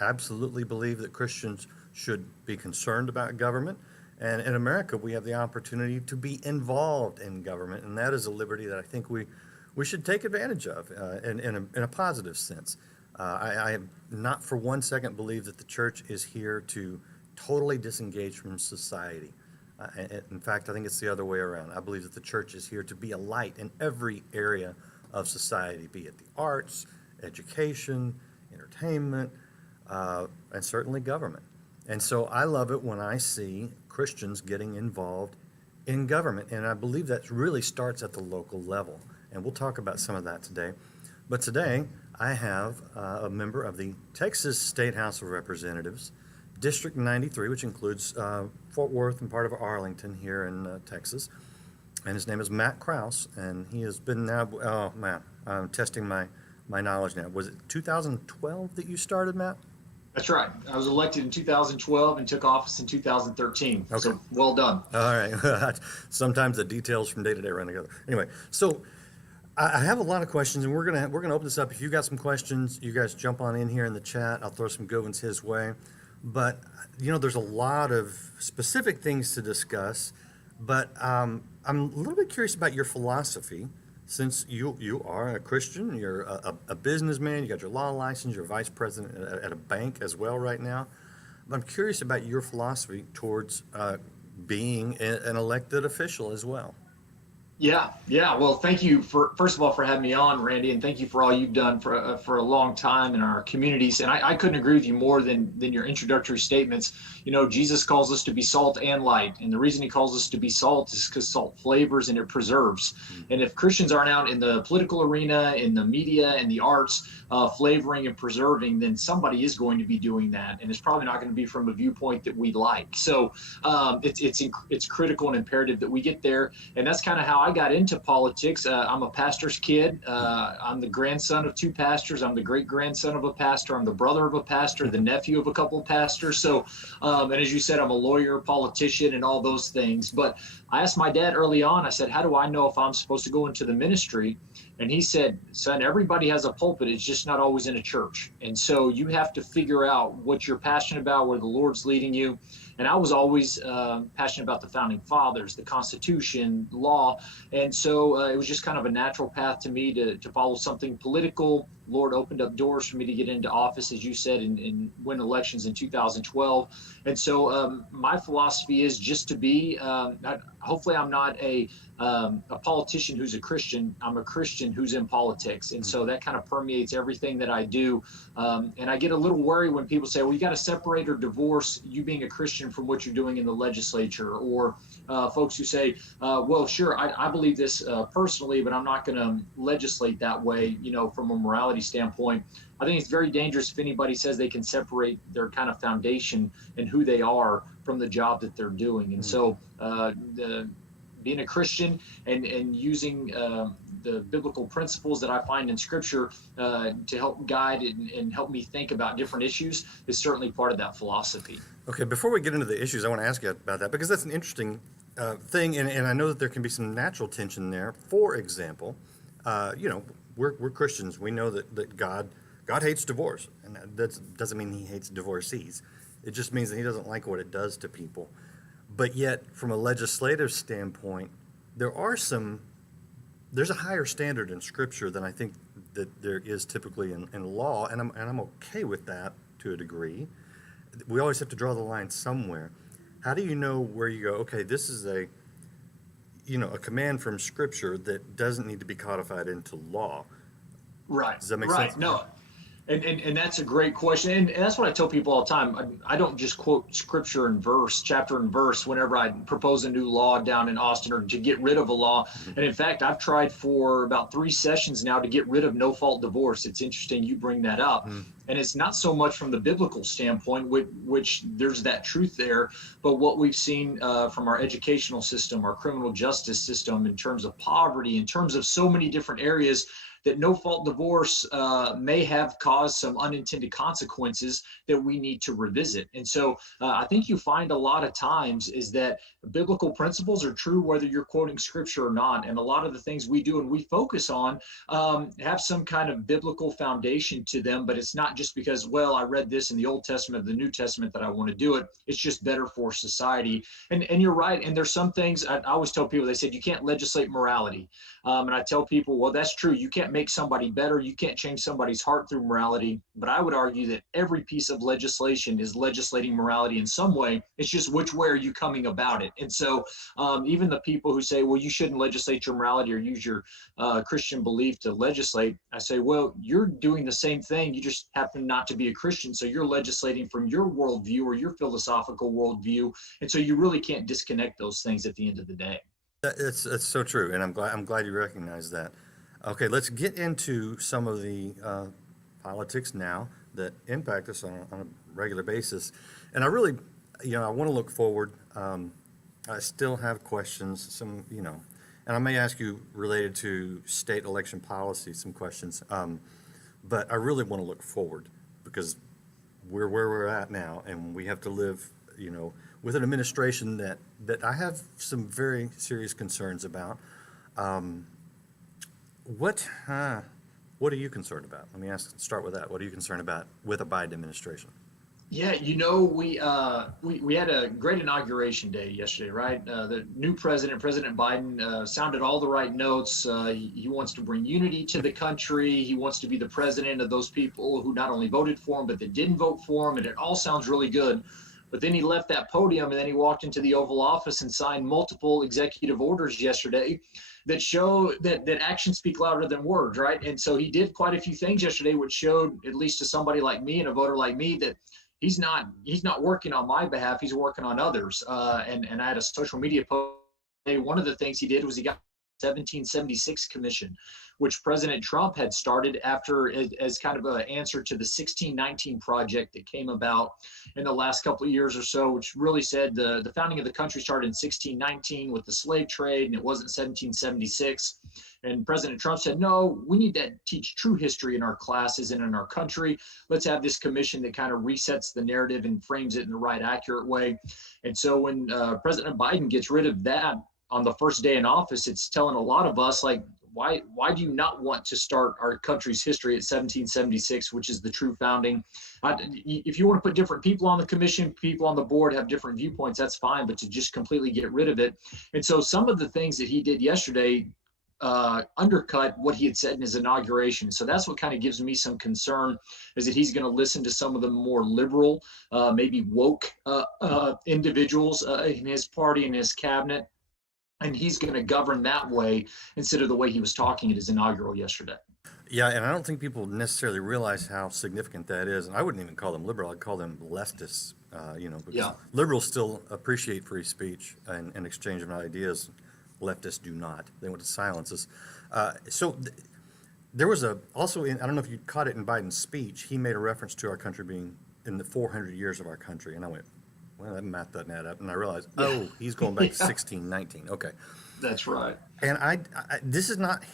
absolutely believe that Christians should be concerned about government. And in America, we have the opportunity to be involved in government, and that is a liberty that I think we should take advantage of in a positive sense. I have not for one second believed that the church is here to totally disengage from society. In fact, I think it's the other way around. I believe that the church is here to be a light in every area of society, be it the arts, education, entertainment, and certainly government. And so I love it when I see Christians getting involved in government. And I believe that really starts at the local level. And we'll talk about some of that today. But today, I have a member of the Texas State House of Representatives, District 93, which includes Fort Worth and part of Arlington here in Texas. And his name is Matt Krause. And he has been now, oh man, I'm testing my knowledge now. Was it 2012 that you started, Matt? That's right. I was elected in 2012 and took office in 2013. Okay. So well done. All right. Sometimes the details from day to day run together. Anyway, so I have a lot of questions, and we're gonna open this up. If you got some questions, you guys jump on in here in the chat. I'll throw some good ones his way. But there's a lot of specific things to discuss. But I'm a little bit curious about your philosophy. Since you are a Christian, you're a businessman, you got your law license, you're vice president at a bank as well right now. But I'm curious about your philosophy towards being an elected official as well. Yeah. Well, thank you first of all for having me on, Randy, and thank you for all you've done for a long time in our communities. And I couldn't agree with you more than your introductory statements. Jesus calls us to be salt and light, and the reason he calls us to be salt is because salt flavors and it preserves. And if Christians aren't out in the political arena, in the media, and the arts, flavoring and preserving, then somebody is going to be doing that, and it's probably not going to be from a viewpoint that we like. So it's critical and imperative that we get there, and that's kind of how I got into politics. I'm a pastor's kid. I'm the grandson of two pastors. I'm the great-grandson of a pastor. I'm the brother of a pastor, the nephew of a couple of pastors. So, and as you said, I'm a lawyer, politician, and all those things. But I asked my dad early on, I said, how do I know if I'm supposed to go into the ministry? And he said, son, everybody has a pulpit. It's just not always in a church. And so you have to figure out what you're passionate about, where the Lord's leading you. And I was always passionate about the founding fathers, the Constitution, law. And so it was just kind of a natural path to me to follow something political. Lord opened up doors for me to get into office, as you said, and win elections in 2012. And so my philosophy is just to be, hopefully I'm not a politician who's a Christian. I'm a Christian who's in politics. And so that kind of permeates everything that I do. And I get a little worried when people say, well, you got to separate or divorce you being a Christian from what you're doing in the legislature, or folks who say, well, sure, I believe this personally, but I'm not going to legislate that way, from a morality standpoint. I think it's very dangerous if anybody says they can separate their kind of foundation and who they are from the job that they're doing. And so being a Christian and using the biblical principles that I find in Scripture to help guide and help me think about different issues is certainly part of that philosophy. Okay, before we get into the issues, I want to ask you about that, because that's an interesting thing, and I know that there can be some natural tension there. For example, we're Christians. We know that God hates divorce, and that doesn't mean he hates divorcees. It just means that he doesn't like what it does to people. But yet, from a legislative standpoint, there's a higher standard in Scripture than I think that there is typically in law, and I'm okay with that to a degree. We always have to draw the line somewhere. How do you know where you go, okay, this is a command from Scripture that doesn't need to be codified into law? Right. Does that make right. sense? No. And that's a great question. And that's what I tell people all the time. I don't just quote Scripture and verse, chapter and verse, whenever I propose a new law down in Austin or to get rid of a law. And in fact, I've tried for about 3 sessions now to get rid of no-fault divorce. It's interesting you bring that up. And it's not so much from the biblical standpoint, which there's that truth there, but what we've seen from our educational system, our criminal justice system, in terms of poverty, in terms of so many different areas, that no-fault divorce may have caused some unintended consequences that we need to revisit. And so I think you find a lot of times is that biblical principles are true whether you're quoting scripture or not. And a lot of the things we do and we focus on have some kind of biblical foundation to them, but it's not just because, well, I read this in the Old Testament or the New Testament that I want to do it. It's just better for society. And you're right. And there's some things I always tell people, they said, you can't legislate morality. And I tell people, well, that's true. You can't make somebody better. You can't change somebody's heart through morality. But I would argue that every piece of legislation is legislating morality in some way. It's just which way are you coming about it? And so even the people who say, well, you shouldn't legislate your morality or use your Christian belief to legislate, I say, well, you're doing the same thing. You just happen not to be a Christian. So you're legislating from your worldview or your philosophical worldview. And so you really can't disconnect those things at the end of the day. It's so true, and I'm glad you recognize that. Okay, let's get into some of the politics now that impact us on a regular basis. And I really, I want to look forward. I still have questions, some, and I may ask you related to state election policy, some questions. But I really want to look forward because we're where we're at now, and we have to live, with an administration that I have some very serious concerns about. What are you concerned about? Let me start with that. What are you concerned about with a Biden administration? Yeah, we had a great inauguration day yesterday, right? The new president, President Biden, sounded all the right notes. He wants to bring unity to the country. He wants to be the president of those people who not only voted for him, but that didn't vote for him. And it all sounds really good. But then he left that podium and then he walked into the Oval Office and signed multiple executive orders yesterday that show that actions speak louder than words, right? And so he did quite a few things yesterday, which showed, at least to somebody like me and a voter like me, that he's not working on my behalf. He's working on others. And I had a social media post. One of the things he did was he got 1776 commission, which President Trump had started after as kind of an answer to the 1619 project that came about in the last couple of years or so, which really said the founding of the country started in 1619 with the slave trade, and it wasn't 1776. And President Trump said, no, we need to teach true history in our classes and in our country. Let's have this commission that kind of resets the narrative and frames it in the right, accurate way. And so when President Biden gets rid of that on the first day in office, it's telling a lot of us, like, why do you not want to start our country's history at 1776, which is the true founding? If you want to put different people on the commission, people on the board have different viewpoints, that's fine, but to just completely get rid of it. And so some of the things that he did yesterday undercut what he had said in his inauguration. So that's what kind of gives me some concern, is that he's going to listen to some of the more liberal, maybe woke individuals in his party and his cabinet. And he's going to govern that way instead of the way he was talking at his inaugural yesterday. Yeah, and I don't think people necessarily realize how significant that is. And I wouldn't even call them liberal. I'd call them leftists, because liberals still appreciate free speech and exchange of ideas. Leftists do not. They want to silence us. There was also, I don't know if you caught it in Biden's speech, he made a reference to our country being in the 400 years of our country. And I went, well, that math doesn't add up. And I realized, he's going back to 1619. Okay. That's right. And I this is not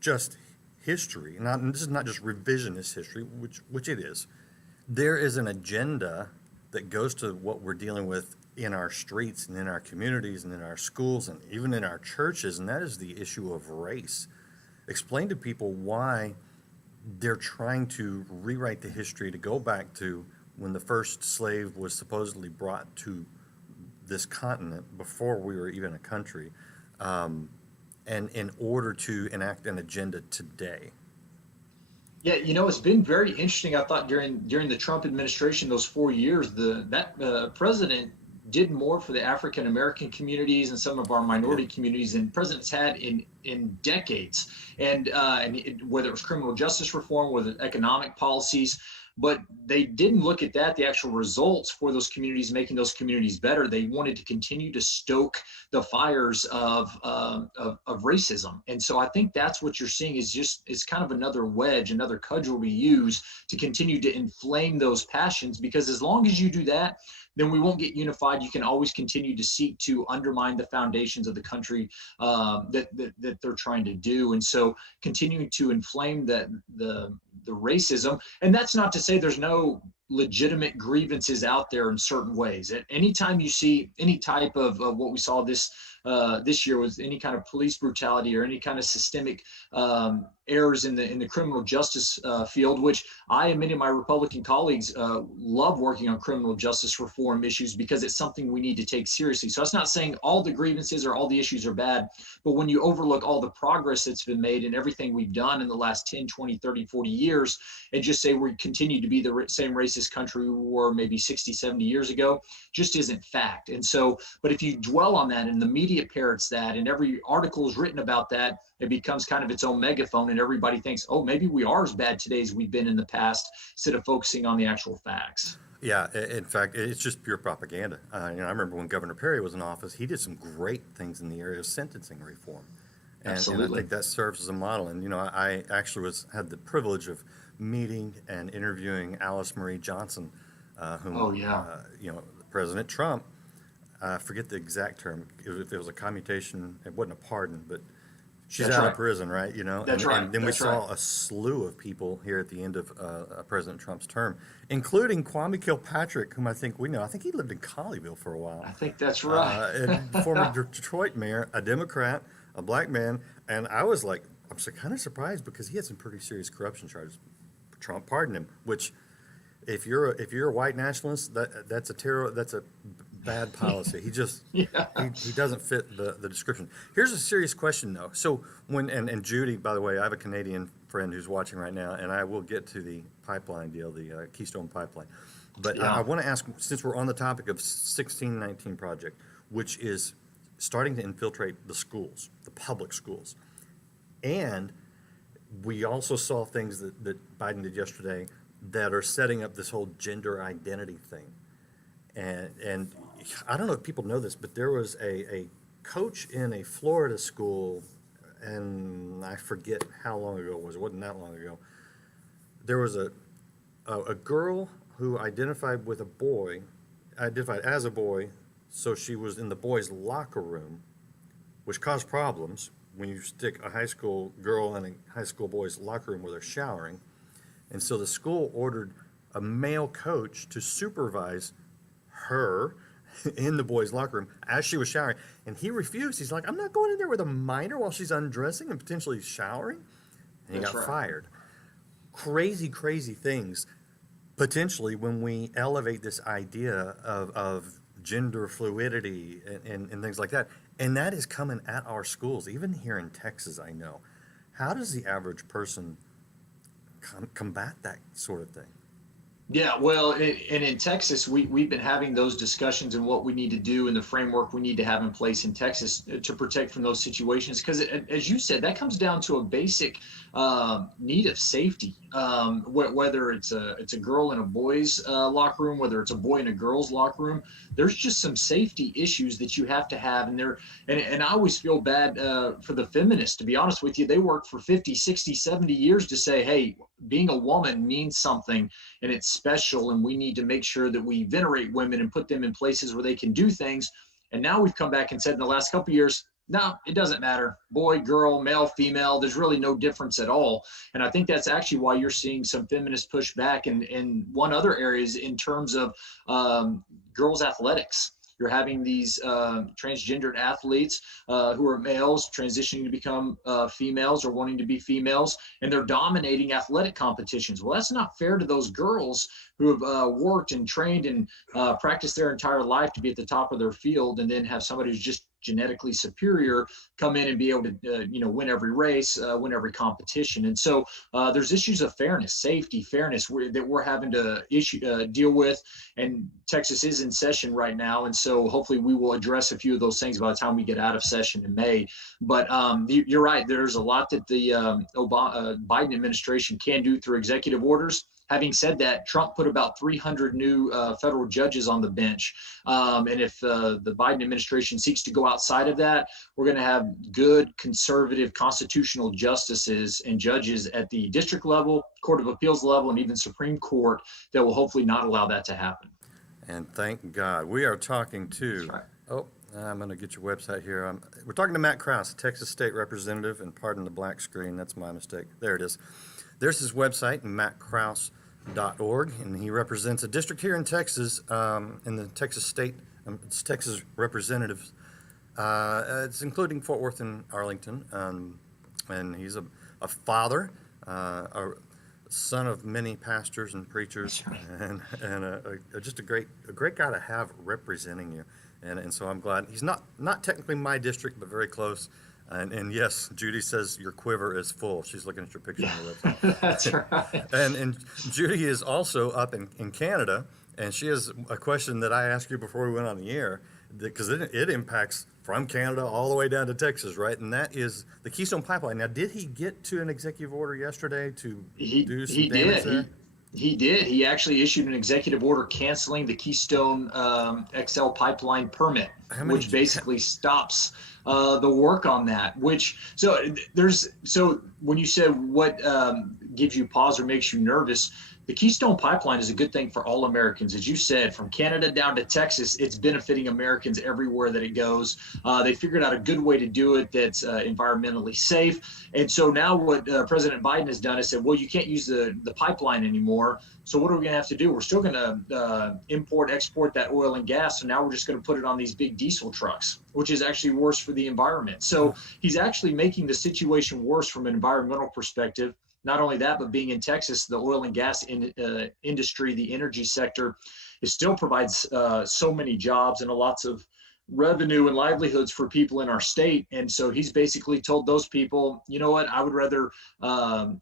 just history. This is not just revisionist history, which it is. There is an agenda that goes to what we're dealing with in our streets and in our communities and in our schools and even in our churches, and that is the issue of race. Explain to people why they're trying to rewrite the history to go back to when the first slave was supposedly brought to this continent before we were even a country, and in order to enact an agenda today. Yeah, it's been very interesting. I thought during the Trump administration, those 4 years, that president did more for the African American communities and some of our minority communities than presidents had in decades. And whether it was criminal justice reform, whether economic policies, but they didn't look at the actual results for those communities, making those communities better. They wanted to continue to stoke the fires of racism. And so I think that's what you're seeing is kind of another wedge, another cudgel we use to continue to inflame those passions, because as long as you do that, then we won't get unified. You can always continue to seek to undermine the foundations of the country that they're trying to do. And so continuing to inflame the racism, and that's not to say there's no legitimate grievances out there in certain ways. At any time you see any type of what we saw this year was any kind of police brutality or any kind of systemic errors in the criminal justice field, which I and many of my Republican colleagues love working on criminal justice reform issues because it's something we need to take seriously. So that's not saying all the grievances or all the issues are bad, but when you overlook all the progress that's been made and everything we've done in the last 10, 20, 30, 40 years, and just say we continue to be the same racist country we were maybe 60, 70 years ago, just isn't fact. And so, but if you dwell on that and the media parrots that and every article is written about that, it becomes kind of its own megaphone and everybody thinks, oh, maybe we are as bad today as we've been in the past, instead of focusing on the actual facts. Yeah, in fact, it's just pure propaganda. I remember when Governor Perry was in office, he did some great things in the area of sentencing reform. And I think that serves as a model. And, I actually had the privilege of meeting and interviewing Alice Marie Johnson, whom, President Trump, I forget the exact term, if it was a commutation, it wasn't a pardon, but she's out of prison, right? That's right. And then we saw a slew of people here at the end of President Trump's term, including Kwame Kilpatrick, whom I think we know. I think he lived in Colleyville for a while. I think that's right. And former Detroit mayor, a Democrat, a black man, and I was like, I'm kind of surprised because he had some pretty serious corruption charges. Trump pardoned him, which, if you're a white nationalist, that's a bad policy. He just he doesn't fit the description. Here's a serious question though. So and Judy, by the way, I have a Canadian friend who's watching right now, and I will get to the pipeline deal, the Keystone Pipeline. But I want to ask, since we're on the topic of 1619 project, which is starting to infiltrate the schools, the public schools, and we also saw things that Biden did yesterday that are setting up this whole gender identity thing. And I don't know if people know this, but there was a coach in a Florida school, and I forget how long ago it was. It wasn't that long ago. There was a girl who identified as a boy, so she was in the boys' locker room, which caused problems when you stick a high school girl in a high school boys' locker room where they're showering. And so the school ordered a male coach to supervise her in the boys' locker room as she was showering. And he refused. He's like, I'm not going in there with a minor while she's undressing and potentially showering. And he got fired. Crazy, crazy things, potentially, when we elevate this idea of gender fluidity and things like that. And that is coming at our schools, even here in Texas, I know. How does the average person combat that sort of thing? Yeah, well, and in Texas, we've been having those discussions and what we need to do and the framework we need to have in place in Texas to protect from those situations. Because as you said, that comes down to a basic need of safety. Whether it's a girl in a boys' locker room, whether it's a boy in a girl's locker room, there's just some safety issues that you have to have. And I always feel bad for the feminists, to be honest with you. They work for 50, 60, 70 years to say, hey, being a woman means something and it's special, and we need to make sure that we venerate women and put them in places where they can do things. And now we've come back and said in the last couple of years, no, it doesn't matter. Boy, girl, male, female, there's really no difference at all. And I think that's actually why you're seeing some feminists push back in one other areas in terms of girls' athletics. You're having these transgendered athletes who are males transitioning to become females or wanting to be females, and they're dominating athletic competitions. Well, that's not fair to those girls who have worked and trained and practiced their entire life to be at the top of their field, and then have somebody who's just genetically superior come in and be able to win every race, win every competition. And so there's issues of fairness, safety, fairness that we're having to deal with, and Texas is in session right now, and so hopefully we will address a few of those things by the time we get out of session in May. But you're right, there's a lot that the Biden administration can do through executive orders. Having said that, Trump put about 300 new federal judges on the bench. And if the Biden administration seeks to go outside of that, we're going to have good, conservative, constitutional justices and judges at the district level, Court of Appeals level, and even Supreme Court that will hopefully not allow that to happen. And thank God. We are talking That's to, right. oh, I'm going to get your website here. We're talking to Matt Krause, Texas State Representative, and pardon the black screen, that's my mistake. There it is. There's his website, mattkrause.org, and he represents a district here in Texas, in the Texas State, it's Texas Representatives. It's including Fort Worth and Arlington, and he's a father, a son of many pastors and preachers, That's right. and just a great guy to have representing you. And so I'm glad he's not technically my district, but very close. And yes, Judy says your quiver is full. She's looking at your picture on the website. That's right. And Judy is also up in Canada, and she has a question that I asked you before we went on the air, because it impacts from Canada all the way down to Texas, right? And that is the Keystone Pipeline. Now, did he get to an executive order yesterday to do some He damage did. there? He did. He actually issued an executive order canceling the Keystone XL pipeline permit, How many? which basically stops the work on that. So when you said what gives you pause or makes you nervous, the Keystone Pipeline is a good thing for all Americans. As you said, from Canada down to Texas, it's benefiting Americans everywhere that it goes. They figured out a good way to do it that's environmentally safe. And so now what President Biden has done is said, well, you can't use the pipeline anymore. So what are we going to have to do? We're still going to export that oil and gas. So now we're just going to put it on these big diesel trucks, which is actually worse for the environment. So he's actually making the situation worse from an environmental perspective. Not only that, but being in Texas, the oil and gas industry, the energy sector, it still provides so many jobs and lots of revenue and livelihoods for people in our state. And so he's basically told those people, you know what, I would rather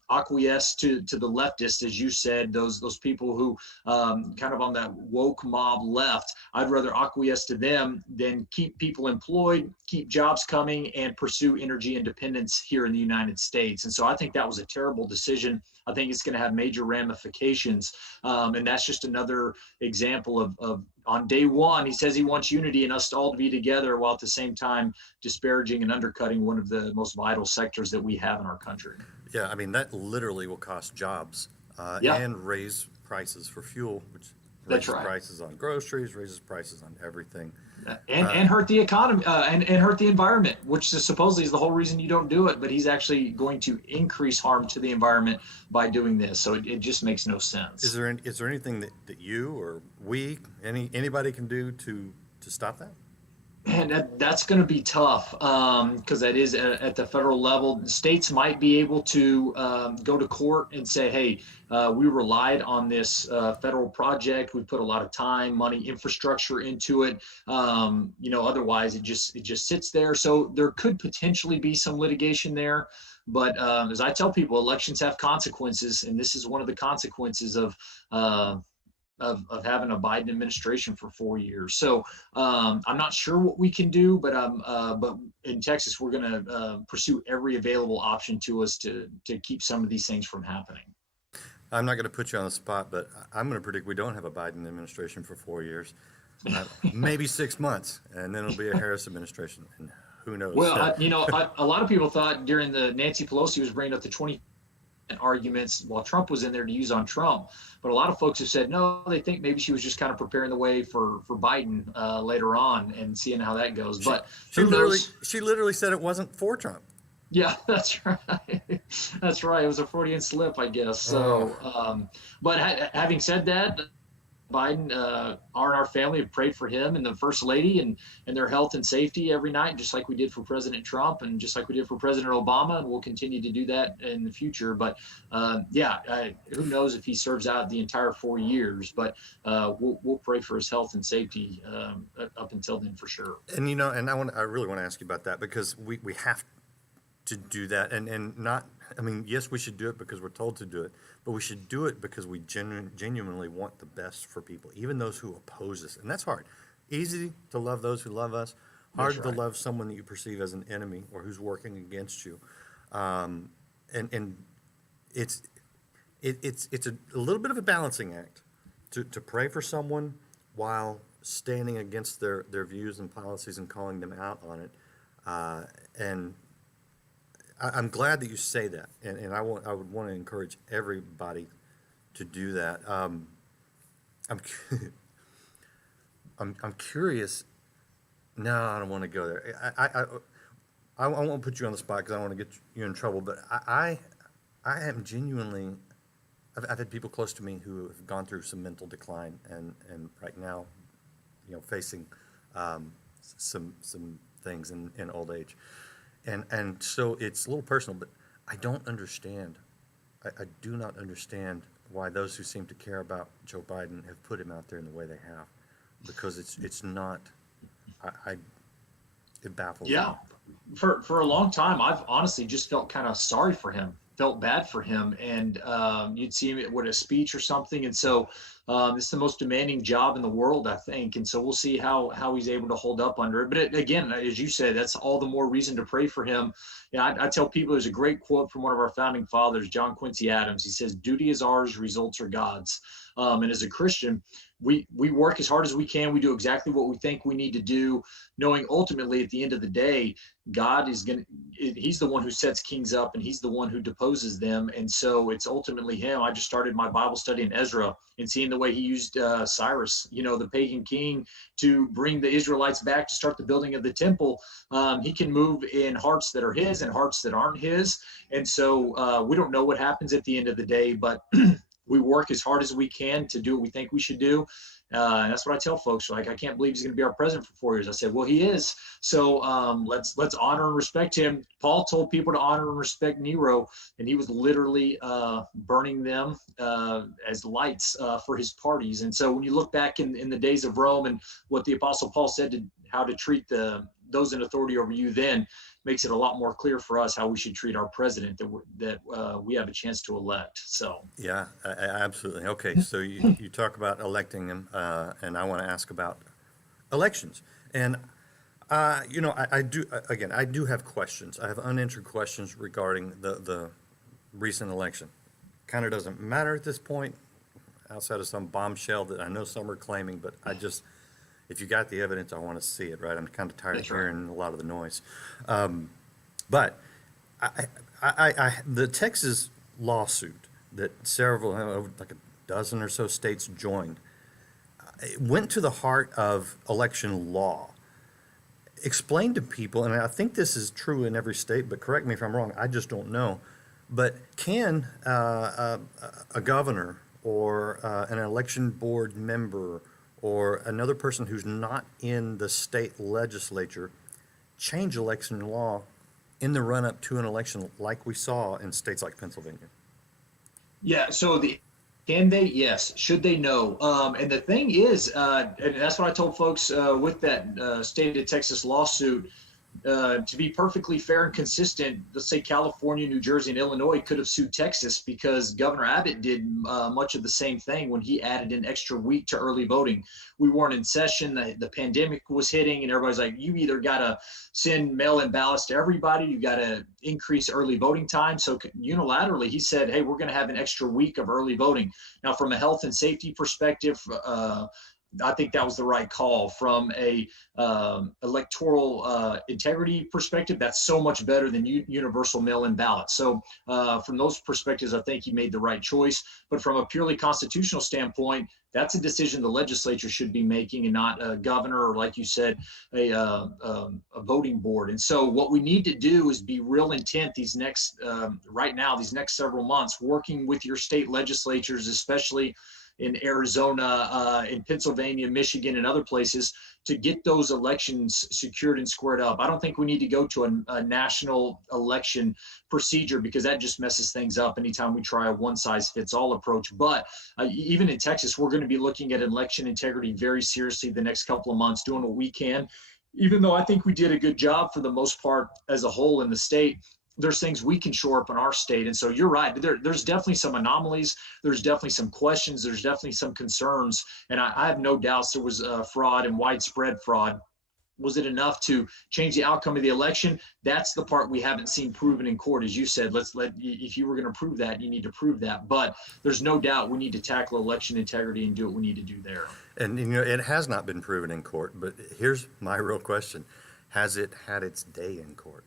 acquiesce to the leftists, as you said, those people who kind of on that woke mob left. I'd rather acquiesce to them than keep people employed, keep jobs coming, and pursue energy independence here in the United States. And so I think that was a terrible decision. I think it's going to have major ramifications. And that's just another example of on day one, he says he wants unity and us all to be together, while at the same time disparaging and undercutting one of the most vital sectors that we have in our country. Yeah, I mean, that literally will cost jobs Yeah. and raise prices for fuel, which That's raises right. prices on groceries, raises prices on everything. And hurt the economy and hurt the environment, which is supposedly is the whole reason you don't do it. But he's actually going to increase harm to the environment by doing this. So it just makes no sense. Is there anything that you or anybody can do to stop that? And that's going to be tough because that is at the federal level. States might be able to go to court and say, hey, we relied on this federal project. We put a lot of time, money, infrastructure into it. Otherwise it just sits there. So there could potentially be some litigation there. But as I tell people, elections have consequences, and this is one of the consequences of having a Biden administration for 4 years. So I'm not sure what we can do, but in Texas, we're going to pursue every available option to us to keep some of these things from happening. I'm not going to put you on the spot, but I'm going to predict we don't have a Biden administration for 4 years, maybe 6 months, and then it'll be a Harris administration, and who knows? Well, a lot of people thought during the Nancy Pelosi was bringing up the 20 arguments while Trump was in there to use on Trump. But a lot of folks have said, no, they think maybe she was just kind of preparing the way for Biden later on and seeing how that goes. But she literally said it wasn't for Trump. Yeah, that's right. That's right. It was a Freudian slip, I guess. So, but having said that, Biden, our family have prayed for him and the First Lady and their health and safety every night, just like we did for President Trump and just like we did for President Obama, and we'll continue to do that in the future. But who knows if he serves out the entire 4 years? But we'll pray for his health and safety up until then, for sure. And I really want to ask you about that, because we have to do that, and not. I mean, yes, we should do it because we're told to do it, but we should do it because we genuinely want the best for people, even those who oppose us. And that's hard. Easy to love those who love us, hard to love someone that you perceive as an enemy or who's working against you. And it's a little bit of a balancing act to pray for someone while standing against their views and policies and calling them out on it. And I'm glad that you say that, and I would want to encourage everybody to do that. I'm curious. No, I don't want to go there. I won't put you on the spot because I don't want to get you in trouble. But I am genuinely. I've had people close to me who have gone through some mental decline and right now, facing some things in old age, and so it's a little personal. But I don't understand. I do not understand why those who seem to care about Joe Biden have put him out there in the way they have, because it's not. I it baffles me. Yeah, for a long time, I've honestly just felt kind of sorry for him, felt bad for him, and you'd see him at a speech or something, and so it's the most demanding job in the world, I think, and so we'll see how he's able to hold up under it. But again, as you say, that's all the more reason to pray for him. I tell people there's a great quote from one of our founding fathers, John Quincy Adams. He says, "Duty is ours, results are God's." And as a Christian, we work as hard as we can. We do exactly what we think we need to do, knowing ultimately at the end of the day, God is he's the one who sets kings up and he's the one who deposes them. And so it's ultimately him. I just started my Bible study in Ezra and seeing the way he used Cyrus, the pagan king, to bring the Israelites back to start the building of the temple. He can move in hearts that are his and hearts that aren't his. And so we don't know what happens at the end of the day, but we work as hard as we can to do what we think we should do. And that's what I tell folks. Like, I can't believe he's going to be our president for 4 years. I said, well, he is. So let's honor and respect him. Paul told people to honor and respect Nero, and he was literally burning them as lights for his parties. And so when you look back in the days of Rome and what the Apostle Paul said to how to treat those in authority over you then, makes it a lot more clear for us how we should treat our president that we have a chance to elect. So Yeah, absolutely. Okay, so you talk about electing him, and I want to ask about elections. And I do again. I do have questions. I have unanswered questions regarding the recent election. Kind of doesn't matter at this point, outside of some bombshell that I know some are claiming. But if you got the evidence, I want to see it. Right? I'm kind of tired of hearing a lot of the noise. But the Texas lawsuit that several, like a dozen or so states joined, it went to the heart of election law. Explain to people, and I think this is true in every state, but correct me if I'm wrong, I just don't know. But can a governor or an election board member or another person who's not in the state legislature change election law in the run-up to an election like we saw in states like Pennsylvania? Yeah, so can they? Yes. Should they? No. And the thing is, and that's what I told folks with that state of Texas lawsuit, to be perfectly fair and consistent, let's say California, New Jersey, and Illinois could have sued Texas because Governor Abbott did much of the same thing when he added an extra week to early voting. We weren't in session, the pandemic was hitting, and everybody's like, you either got to send mail-in ballots to everybody, you got to increase early voting time. So unilaterally, he said, hey, we're going to have an extra week of early voting. Now, from a health and safety perspective, I think that was the right call. From a electoral integrity perspective, that's so much better than universal mail-in ballots. So from those perspectives, I think he made the right choice. But from a purely constitutional standpoint, that's a decision the legislature should be making and not a governor or, like you said, a voting board. And so what we need to do is be real intent these next several months, working with your state legislatures, especially in Arizona, in Pennsylvania, Michigan, and other places, to get those elections secured and squared up. I don't think we need to go to a national election procedure because that just messes things up anytime we try a one-size-fits-all approach. But even in Texas, we're going to be looking at election integrity very seriously the next couple of months, doing what we can. Even though I think we did a good job for the most part as a whole in the state, there's things we can shore up in our state. And so you're right. There's definitely some anomalies. There's definitely some questions. There's definitely some concerns. And I have no doubts there was fraud and widespread fraud. Was it enough to change the outcome of the election? That's the part we haven't seen proven in court. As you said, if you were going to prove that, you need to prove that. But there's no doubt we need to tackle election integrity and do what we need to do there. And it has not been proven in court, but here's my real question. Has it had its day in court?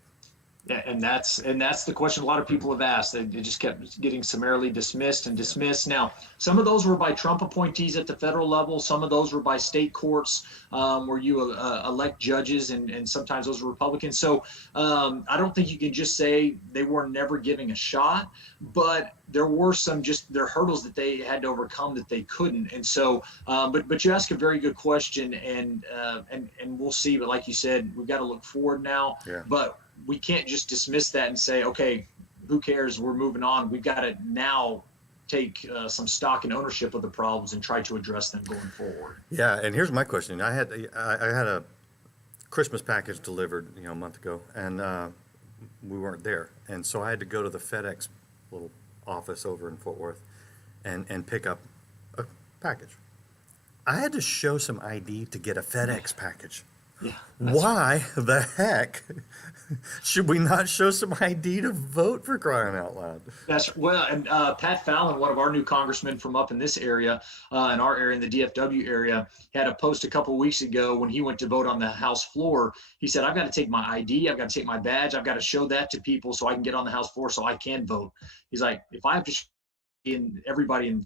Yeah, and that's the question a lot of people have asked. They just kept getting summarily dismissed and dismissed. Now, some of those were by Trump appointees at the federal level. Some of those were by state courts, where you elect judges, and sometimes those are Republicans. So I don't think you can just say they were never giving a shot, but there were some just their hurdles that they had to overcome that they couldn't. And so, but you ask a very good question, and we'll see. But like you said, we've got to look forward now. Yeah. But we can't just dismiss that and say, okay, who cares? We're moving on. We've got to now take some stock and ownership of the problems and try to address them going forward. Yeah, and here's my question. I had a Christmas package delivered, a month ago, and we weren't there, and so I had to go to the FedEx little office over in Fort Worth and pick up a package. I had to show some ID to get a FedEx package. Yeah. Why the heck should we not show some ID to vote, for crying out loud? That's well, and Pat Fallon, one of our new congressmen from up in this area, in our area, in the DFW area, had a post a couple of weeks ago when he went to vote on the House floor. He said, "I've got to take my ID, I've got to take my badge, I've got to show that to people so I can get on the House floor so I can vote." He's like, "If I have to everybody in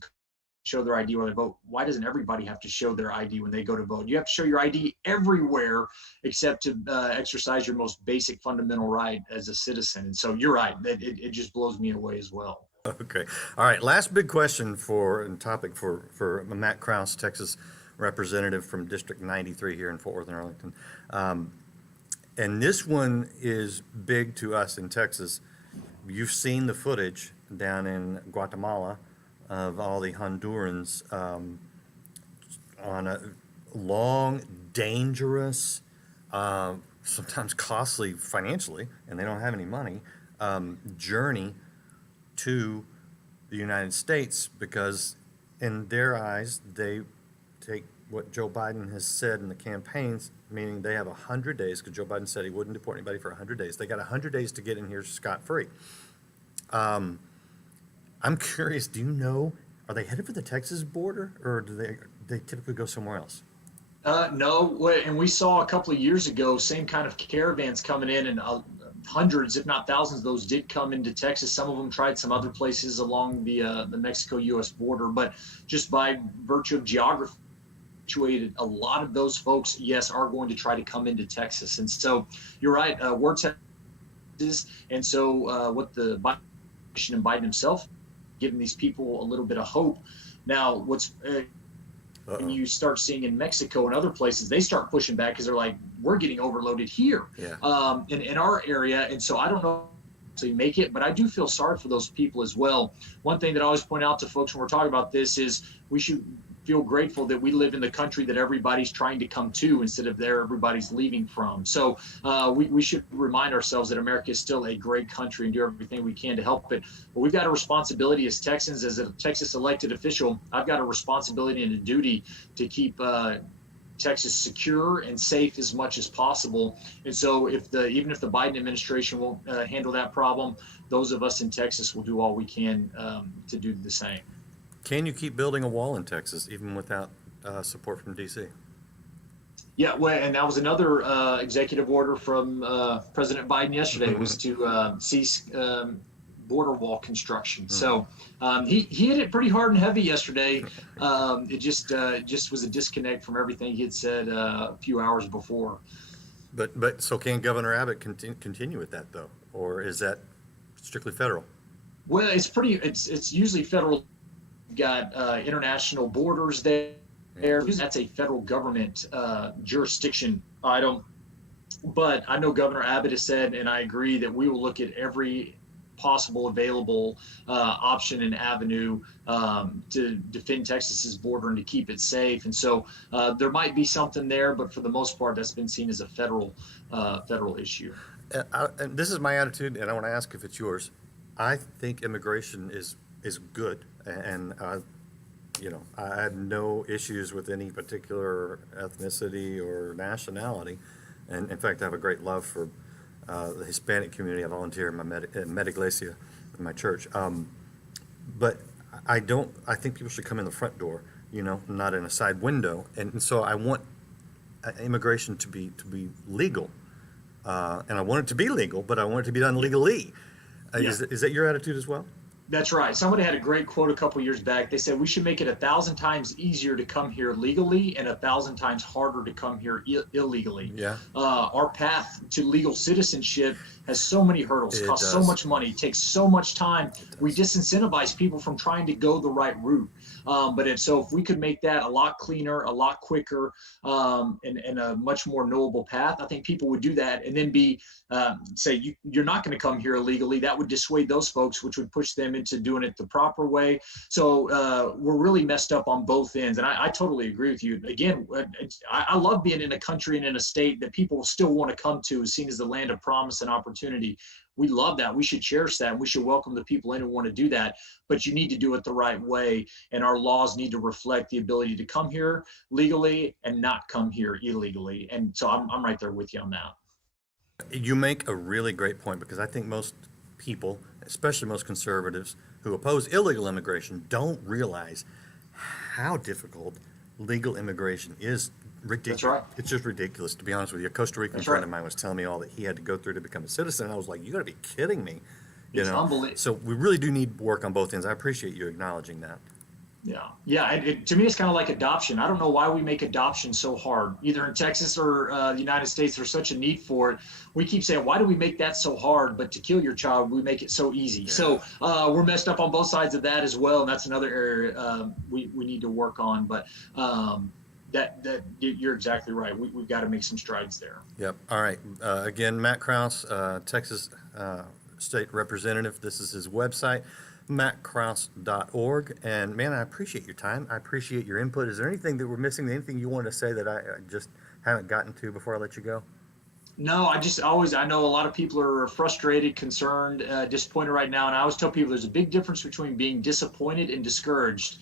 show their ID when they vote, why doesn't everybody have to show their ID when they go to vote? You have to show your ID everywhere except to exercise your most basic fundamental right as a citizen." And so you're right. It just blows me away as well. Okay. All right. Last big question and topic for Matt Krause, Texas representative from District 93 here in Fort Worth and Arlington. And this one is big to us in Texas. You've seen the footage down in Guatemala of all the Hondurans on a long, dangerous, sometimes costly financially, and they don't have any money, journey to the United States, because in their eyes, they take what Joe Biden has said in the campaigns, meaning they have 100 days, because Joe Biden said he wouldn't deport anybody for 100 days. They got 100 days to get in here scot-free. I'm curious, do you know, are they headed for the Texas border, or do they typically go somewhere else? No, and we saw a couple of years ago, same kind of caravans coming in, and hundreds, if not thousands, of those did come into Texas. Some of them tried some other places along the Mexico-U.S. border, but just by virtue of geography, a lot of those folks, yes, are going to try to come into Texas. And so you're right, we're Texas, and so what the Biden and Biden himself giving these people a little bit of hope. Now, what's when you start seeing in Mexico and other places, they start pushing back because they're like, we're getting overloaded here, in our area. And so I don't know if they make it, but I do feel sorry for those people as well. One thing that I always point out to folks when we're talking about this is we should feel grateful that we live in the country that everybody's trying to come to instead of there everybody's leaving from. So we should remind ourselves that America is still a great country and do everything we can to help it. But we've got a responsibility as Texans, as a Texas elected official. I've got a responsibility and a duty to keep Texas secure and safe as much as possible. And so even if the Biden administration won't handle that problem, those of us in Texas will do all we can to do the same. Can you keep building a wall in Texas even without support from D.C.? Yeah, well, and that was another executive order from President Biden yesterday, was to cease border wall construction. So he hit it pretty hard and heavy yesterday. It just was a disconnect from everything he had said a few hours before. But so can Governor Abbott continue with that, though, or is that strictly federal? Well, it's usually federal. Got international borders there. That's a federal government jurisdiction item. But I know Governor Abbott has said, and I agree, that we will look at every possible available option and avenue to defend Texas's border and to keep it safe. And so there might be something there, but for the most part, that's been seen as a federal issue. And this is my attitude, and I want to ask if it's yours. I think immigration is good, and I had no issues with any particular ethnicity or nationality, and in fact, I have a great love for the Hispanic community. I volunteer in my Iglesia, in my church, but I think people should come in the front door, not in a side window, and so I want immigration to be legal. and I want it to be legal, but I want it to be done legally. Yeah. Is that your attitude as well? That's right. Somebody had a great quote a couple years back. They said we should make it 1,000 times easier to come here legally and 1,000 times harder to come here illegally. Yeah. Our path to legal citizenship has so many hurdles, costs so much money, takes so much time. We disincentivize people from trying to go the right route. But if we could make that a lot cleaner, a lot quicker, and a much more knowable path, I think people would do that and then say you're not going to come here illegally. That would dissuade those folks, which would push them into doing it the proper way. So we're really messed up on both ends. And I totally agree with you. Again, I love being in a country and in a state that people still want to come to, seen as the land of promise and opportunity. We love that. We should cherish that. And we should welcome the people in who want to do that. But you need to do it the right way. And our laws need to reflect the ability to come here legally and not come here illegally. And so I'm right there with you on that. You make a really great point, because I think most people, especially most conservatives who oppose illegal immigration, don't realize how difficult legal immigration is. Ridiculous. That's right. It's just ridiculous, to be honest with you. A Costa Rican friend of mine was telling me all that he had to go through to become a citizen, and I was like, you got to be kidding me. It's unbelievable. So we really do need work on both ends. I appreciate you acknowledging that. Yeah. To me, it's kind of like adoption. I don't know why we make adoption so hard. Either in Texas or the United States, there's such a need for it. We keep saying, why do we make that so hard? But to kill your child, we make it so easy. Yeah. So we're messed up on both sides of that as well. And that's another area we need to work on. But that you're exactly right. We've got to make some strides there. Yep. All right. Again, Matt Krause, Texas State Representative. This is his website, mattkrause.org. And man, I appreciate your time. I appreciate your input. Is there anything that we're missing? Anything you wanted to say that I just haven't gotten to before I let you go? No, I know a lot of people are frustrated, concerned, disappointed right now. And I always tell people there's a big difference between being disappointed and discouraged.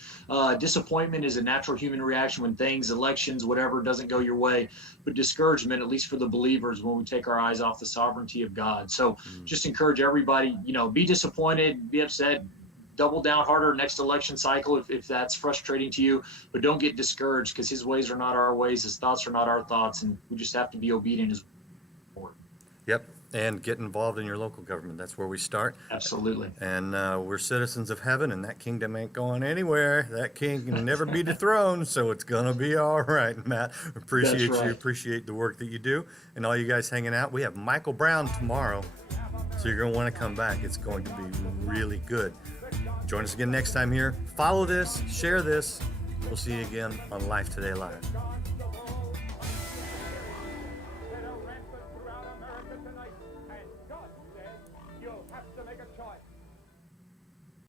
Disappointment is a natural human reaction when things, elections, whatever, doesn't go your way. But discouragement, at least for the believers, when we take our eyes off the sovereignty of God. So just encourage everybody, be disappointed, be upset, double down harder next election cycle if that's frustrating to you, but don't get discouraged, because his ways are not our ways, his thoughts are not our thoughts, and we just have to be obedient as Yep, and get involved in your local government. That's where we start. Absolutely. And we're citizens of heaven, and that kingdom ain't going anywhere. That king can never be dethroned, so it's going to be all right, Matt. Appreciate you. Appreciate the work that you do. And all you guys hanging out. We have Michael Brown tomorrow, so you're going to want to come back. It's going to be really good. Join us again next time here. Follow this, share this. We'll see you again on Life Today Live.